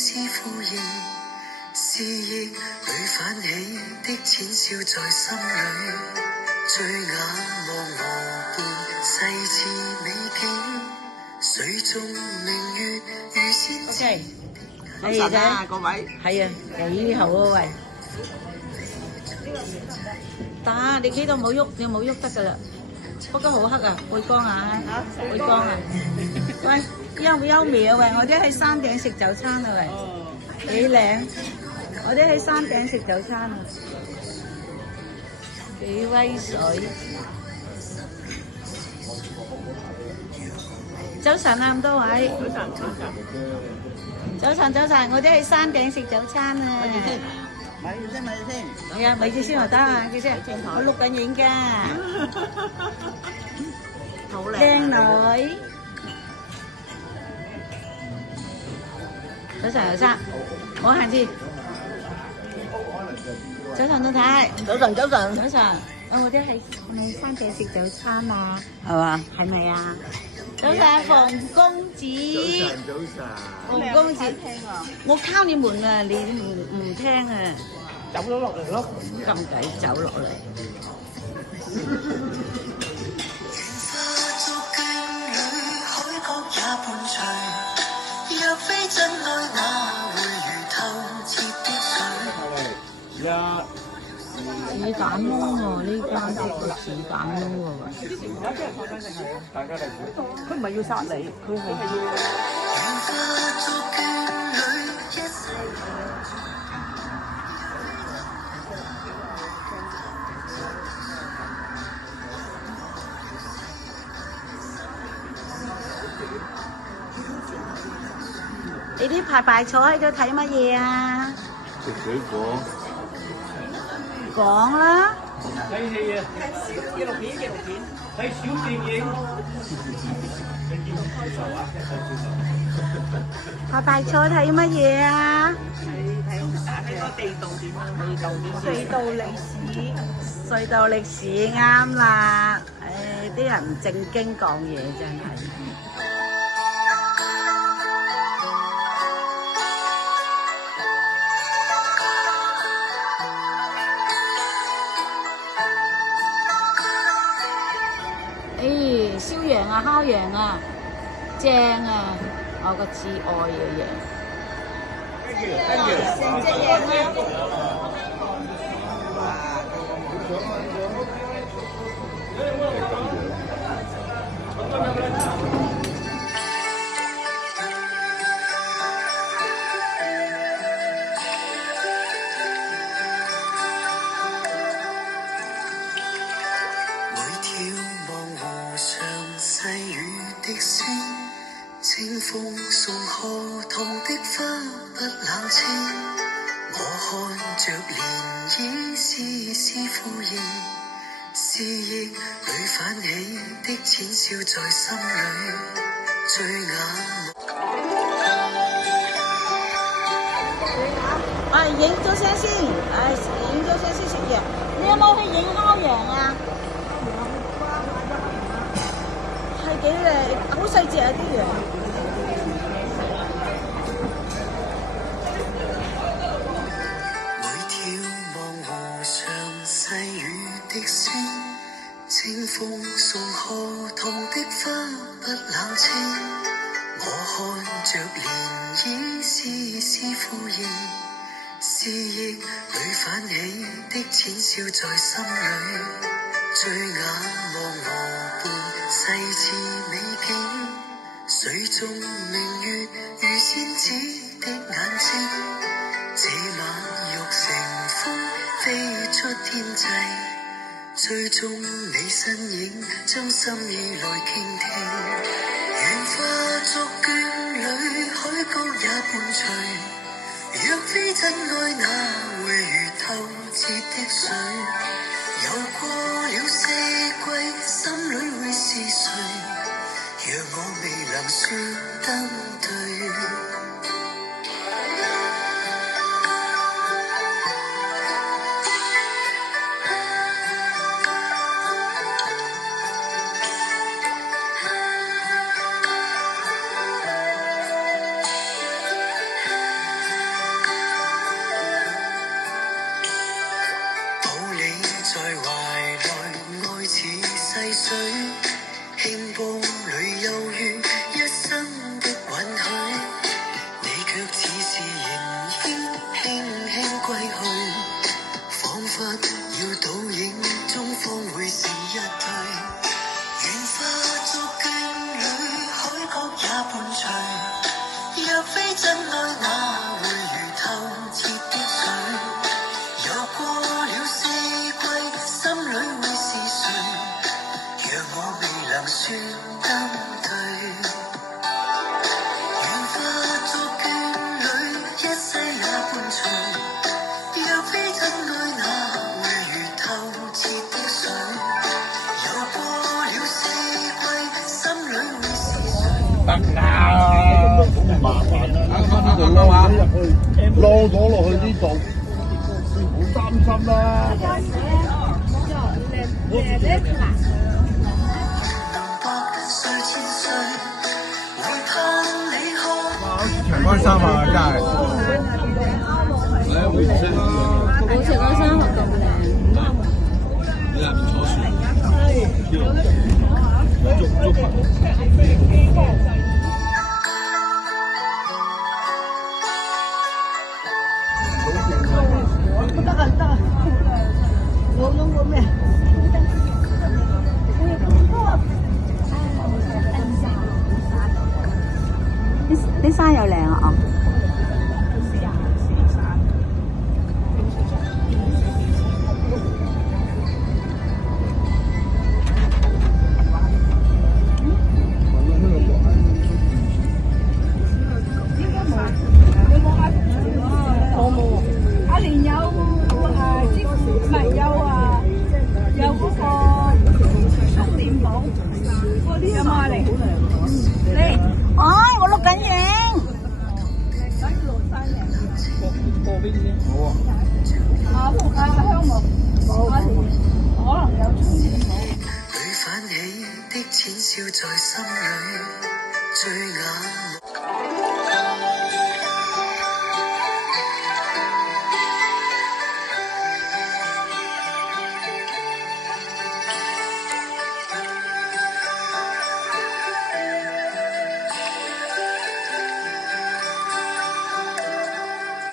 是呼應，思憶裏泛起的淺笑在心裏，醉眼望河畔細緻美景，水中明月如仙子。早晨啊，各位。係啊，幾好啊喂！打你企度冇喐，你冇喐得噶啦。不過好黑啊，背光啊，背光啊！喂，優美啊喂，我哋喺山頂食早餐啊喂，幾靚！我哋喺山頂食早餐啊，幾威水！早晨啊咁多位，早晨，我哋喺山頂食早餐啊！咪住先。係啊，咪住先就得啊，記先。我錄緊影㗎。好靚女。早晨，我行先。早晨，老太。早晨。我哋喺山頂食早餐啊，係嘛？係咪啊？早晨，馮公子。早晨。馮公子，我敲你門啊，你唔聽啊？走咗落嚟咯。咁抵走落嚟。若非真愛，哪會如透徹的水？子彈窿喎，呢間食個子彈窿喎。佢唔係要殺你，佢係你啲排坐喺度睇乜嘢啊？食水果。講啦。睇戲啊！紀錄片，睇小電影。排坐睇乜嘢啊？睇個地道點啊？隧道歷史啱啦！啲人唔正經講嘢真係。燒羊啊，烤羊啊，正啊！我個至愛嘅羊。成隻羊清風送河童的花不冷清，我看着漣漪絲絲呼應，思憶裏泛起的淺笑在心裏，醉眼。影咗聲先，影咗聲先食嘢。你有冇去影烤羊啊？係幾靚，好細隻啊啲羊。清風送河童的花不冷清，我看着漣漪絲絲呼應，思憶裏泛起的淺笑在心裏，醉眼望河畔細緻美景，水中明月如仙子的眼睛，這晚欲乘風飛出天際，追蹤你身影，將心意來傾聽。願化作眷侶，海角也伴隨。若非真愛，哪會如透徹的水？遊過了四季，心裏會是誰？若我未能說得對。若非真愛，哪會如透徹的水？游過了四季，心裏會是誰？若我未能說登對，願化作眷侶，一世也伴隨。若非真愛，哪會如透徹的水？游過了四季，心裏會是誰？得啦，好麻煩啊！呢度撈下入去，撈咗落去呢度，好擔心啦。長乾衫啊，真係。好似嗰衫學咁靚。你下面坐船。啲衫又靚啊！阿蓮有有嗰個充電寶，有冇阿蓮？我錄緊影。香木，可能有充電寶。裏泛起的淺笑在心裏，醉眼。